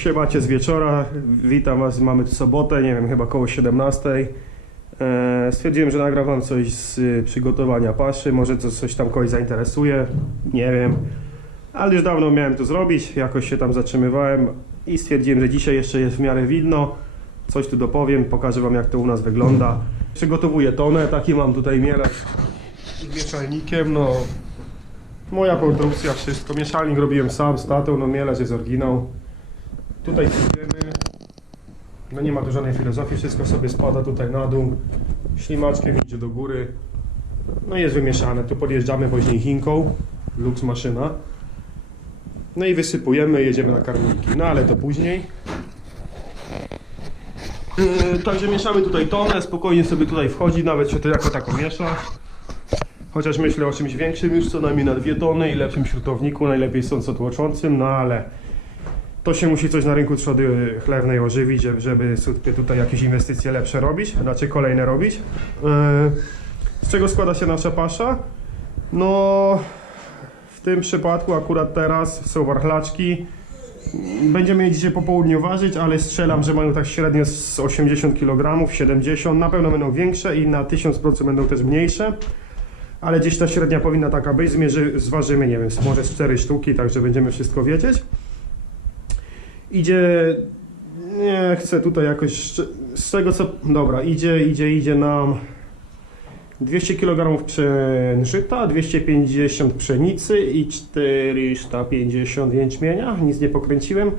Siemacie z wieczora, witam was, mamy tu sobotę, nie wiem, chyba koło 17. E, stwierdziłem, że nagram coś z y, przygotowania paszy, może to coś tam kogoś zainteresuje, nie wiem. Ale już dawno miałem to zrobić, jakoś się tam zatrzymywałem i stwierdziłem, że dzisiaj jeszcze jest w miarę widno. Coś tu dopowiem, pokażę wam jak to u nas wygląda. Przygotowuję tonę, taki mam tutaj mielec z mieszalnikiem, no moja produkcja, wszystko. Mieszalnik robiłem sam z tatą, no mielec jest oryginał. Tutaj kupujemy. No nie ma tu żadnej filozofii, wszystko sobie spada tutaj na dół. Ślimaczkiem idzie do góry. No jest wymieszane. Tu podjeżdżamy później chinką. Lux maszyna. No i wysypujemy, jedziemy na karniki. No ale to później. Yy, także mieszamy tutaj tonę, spokojnie sobie tutaj wchodzi, nawet się to jako tako miesza. Chociaż myślę o czymś większym już, co najmniej na dwie tony i lepszym śrutowniku, najlepiej stąd tłoczącym, no ale to się musi coś na rynku trzody chlewnej ożywić, żeby- tutaj jakieś inwestycje lepsze robić, znaczy kolejne robić. Yy, Z czego składa się nasza pasza? No, w tym przypadku akurat teraz są warchlaczki. Będziemy je dzisiaj po południu ważyć, ale strzelam, że mają tak średnio z 80 kg, 70, na pewno będą większe i na 1000% będą też mniejsze. Ale gdzieś ta średnia powinna taka być, zważymy, nie wiem, może z 4 sztuki, także będziemy wszystko wiedzieć. Idzie, nie chcę tutaj jakoś, z tego co, dobra, idzie, idzie, idzie nam 200 kg pszenżyta, 250 pszenicy i 450 jęczmienia, nic nie pokręciłem.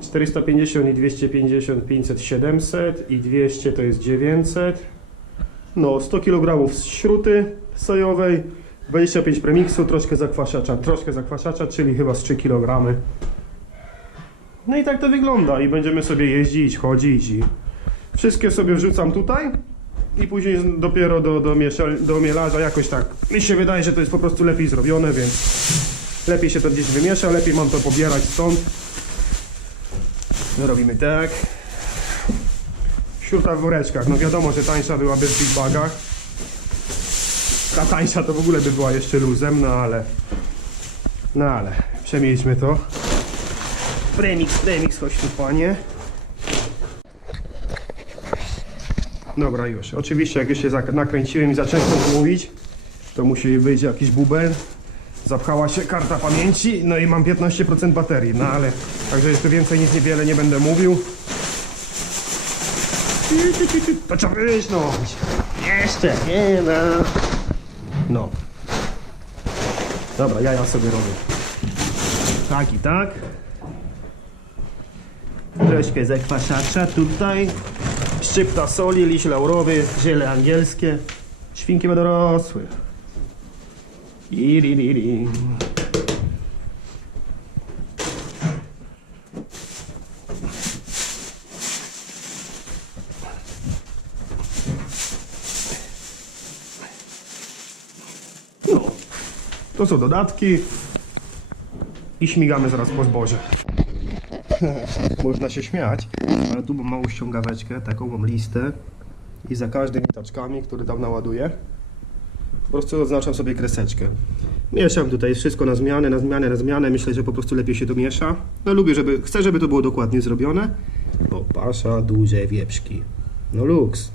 450 i 250, 500, 700 i 200 to jest 900. No, 100 kg śruty sojowej, 25 premiksu, troszkę zakwaszacza, troszkę zakwaszacza, czyli chyba z 3 kg. No i tak to wygląda i będziemy sobie jeździć, chodzić i wszystkie sobie wrzucam tutaj i później dopiero do, do, mieszel, do mielarza jakoś tak. Mi się wydaje, że to jest po prostu lepiej zrobione, więc lepiej się to gdzieś wymiesza, lepiej mam to pobierać stąd. Robimy tak. Śruta w woreczkach, no wiadomo, że tańsza byłaby w big bagach. Ta tańsza to w ogóle by była jeszcze luzem, no ale... No ale, przemieńmy to. Premix, premix, chodź tu panie. Dobra, już. Oczywiście, jak już się nakręciłem i zacząłem mówić, to musi być jakiś bubel. Zapchała się karta pamięci, no i mam 15% baterii, no ale także jeszcze więcej nic niewiele nie będę mówił. To trzeba wyśnąć. Jeszcze, nie no. No. Dobra, ja ja sobie robię. Tak i tak. Troszkę zakwaszacza tutaj. Szczypta soli, liść laurowy, ziele angielskie. Świnki będą rosły. Iririri. No, to są dodatki. I śmigamy zaraz po zboże. Można się śmiać, ale tu mam małą ściągaweczkę, taką mam listę i za każdymi taczkami, które tam naładuję, po prostu oznaczam sobie kreseczkę. Mieszam tutaj wszystko na zmianę, na zmianę, na zmianę. Myślę, że po prostu lepiej się to miesza. No lubię, żeby, chcę, żeby to było dokładnie zrobione. Bo pasza duże wieprzki. No luks.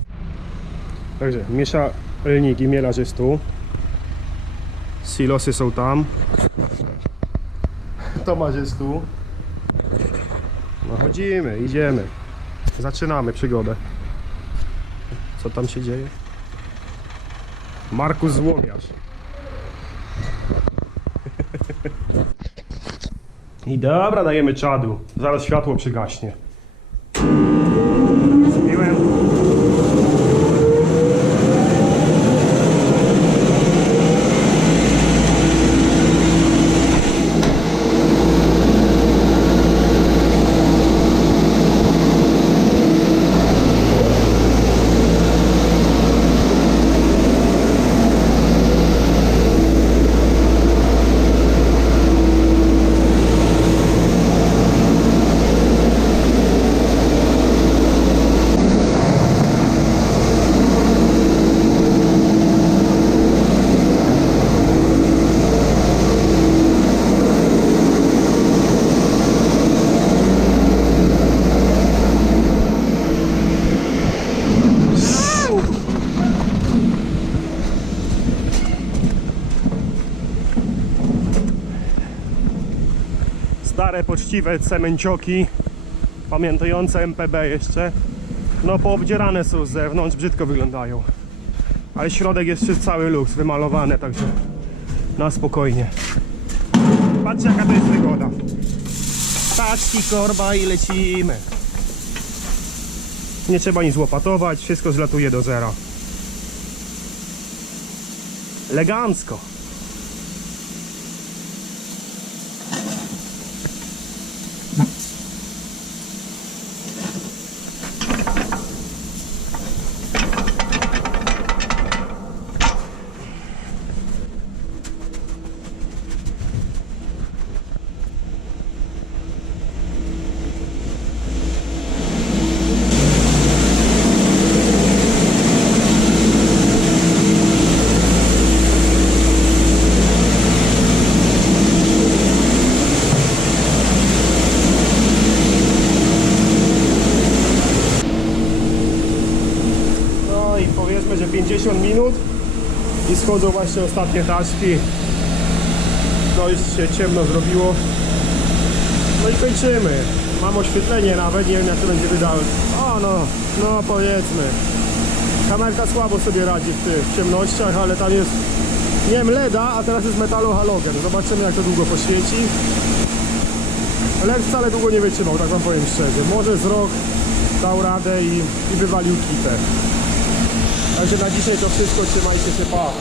Także mieszalnik i mielarz jest tu. Silosy są tam. Tomasz jest tu. No chodzimy, idziemy. Zaczynamy przygodę. Co tam się dzieje? Markus Złomiarz. I dobra, dajemy czadu. Zaraz światło przygaśnie. Stare, poczciwe cemencioki, pamiętające MPB jeszcze. No poobdzierane są z zewnątrz, brzydko wyglądają. Ale środek jest cały luks, wymalowany, także na spokojnie. Patrzcie jaka to jest wygoda. Paczki, korba i lecimy. Nie trzeba nic łopatować, wszystko zlatuje do zera. Elegancko. No i powiedzmy, że 50 minut i schodzą właśnie ostatnie taczki. No już się ciemno zrobiło. No i kończymy. Mam oświetlenie nawet, nie wiem jak to będzie wydało. O no, no powiedzmy. Kamerka słabo sobie radzi w tych ciemnościach, ale tam jest nie wiem, LEDa, a teraz jest metalohalogen. Zobaczymy jak to długo poświeci. LED wcale długo nie wytrzymał, tak wam powiem szczerze. Może z rok dał radę i, i wywalił kitę. Także na dzisiaj to wszystko, trzymajcie się, pa!